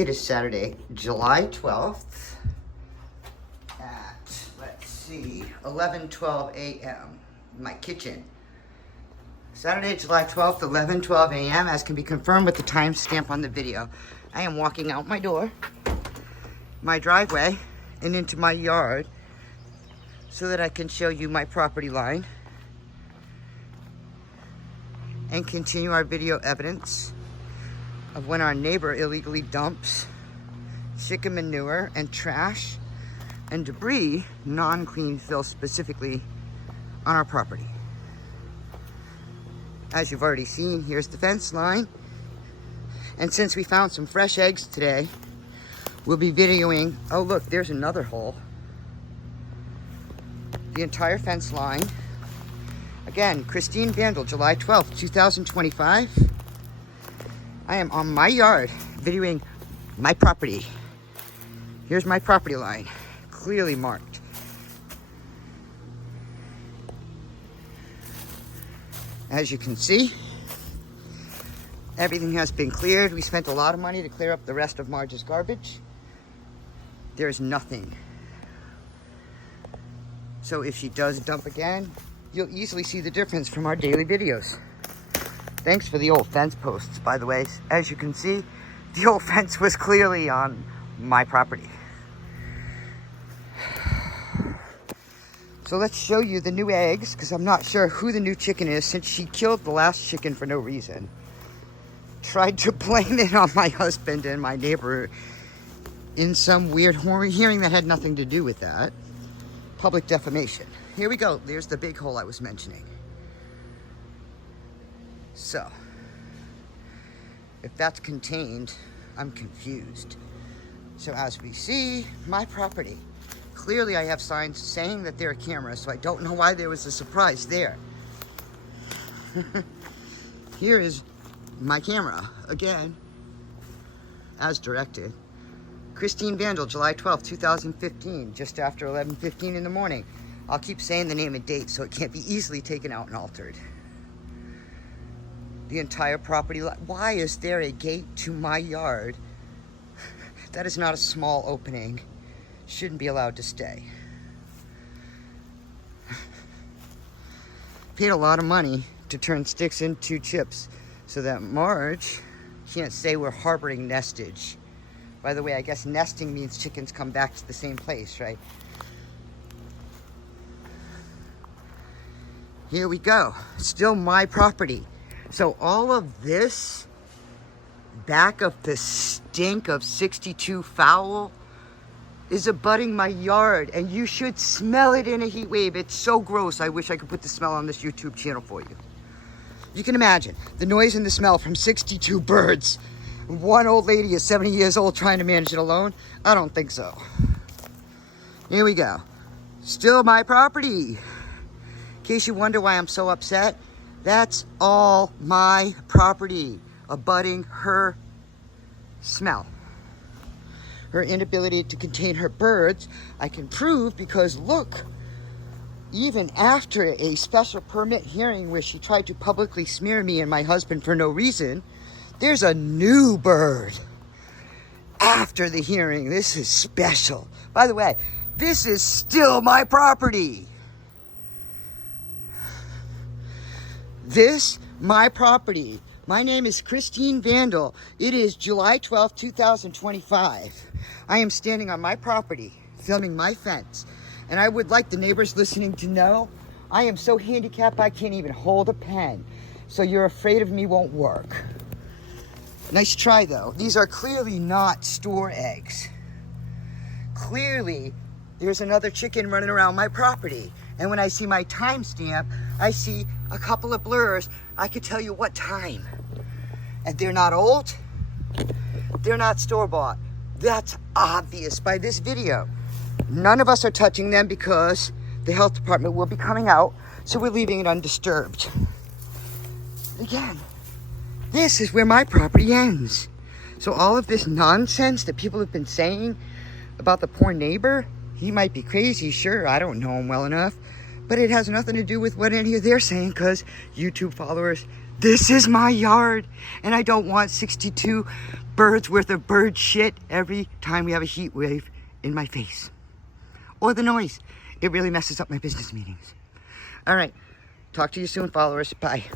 It is Saturday, July 12th at, let's see, 11:12 a.m. My kitchen. Saturday, July 12th, 11:12 a.m. as can be confirmed with the timestamp on the video. I am walking out my door, my driveway, and into my yard so that I can show you my property line and continue our video evidence of when our neighbor illegally dumps chicken manure and trash and debris, non-clean fill specifically, on our property. As you've already seen, here's the fence line. And since we found some fresh eggs today, we'll be videoing, oh look, there's another hole. The entire fence line. Again, Christine Vandal, July 12th, 2025. I am on my yard videoing my property. Here's my property line, clearly marked. As you can see, everything has been cleared. We spent a lot of money to clear up the rest of Marge's garbage. There's nothing. So if she does dump again, you'll easily see the difference from our daily videos. Thanks for the old fence posts, by the way. As you can see, the old fence was clearly on my property. So let's show you the new eggs, because I'm not sure who the new chicken is since she killed the last chicken for no reason. Tried to blame it on my husband and my neighbor in some weird hearing that had nothing to do with that. Public defamation. Here we go. There's the big hole I was mentioning. So, if that's contained, I'm confused. So as we see, my property. Clearly I have signs saying that there are cameras, so I don't know why there was a surprise there. Here is my camera, again, as directed. Christine Vandal, July 12th, 2015, just after 11:15 in the morning. I'll keep saying the name and date so it can't be easily taken out and altered. The entire property line. Why is there a gate to my yard? That is not a small opening. Shouldn't be allowed to stay. Paid a lot of money to turn sticks into chips so that Marge can't say we're harboring nestage. By the way, I guess nesting means chickens come back to the same place, right? Here we go. Still my property. So all of this back of the stink of 62 foul is abutting my yard, and you should smell it in a heat wave. It's so gross. I wish I could put the smell on this YouTube channel for you. You can imagine the noise and the smell from 62 birds. One old lady is 70 years old trying to manage it alone. I don't think so. Here we go. Still my property. In case you wonder why I'm so upset, that's all my property, abutting her smell. Her inability to contain her birds, I can prove because look, even after a special permit hearing where she tried to publicly smear me and my husband for no reason, there's a new bird after the hearing. This is special. By the way, this is still my property. This, my property. My name is Christine Vandal. It is July 12th, 2025. I am standing on my property, filming my fence. And I would like the neighbors listening to know, I am so handicapped I can't even hold a pen. So you're afraid of me won't work. Nice try though. These are clearly not store eggs. Clearly, there's another chicken running around my property. And when I see my timestamp, I see a couple of blurs. I could tell you what time. And they're not old. They're not store-bought. That's obvious by this video. None of us are touching them because the health department will be coming out, so we're leaving it undisturbed. Again, this is where my property ends. So all of this nonsense that people have been saying about the poor neighbor, he might be crazy, sure, I don't know him well enough, but it has nothing to do with what any of they're saying because YouTube followers, This is my yard, and I don't want 62 birds worth of bird shit every time we have a heat wave in my face. Or the noise. It really messes up my business meetings. All right. Talk to you soon, followers. Bye.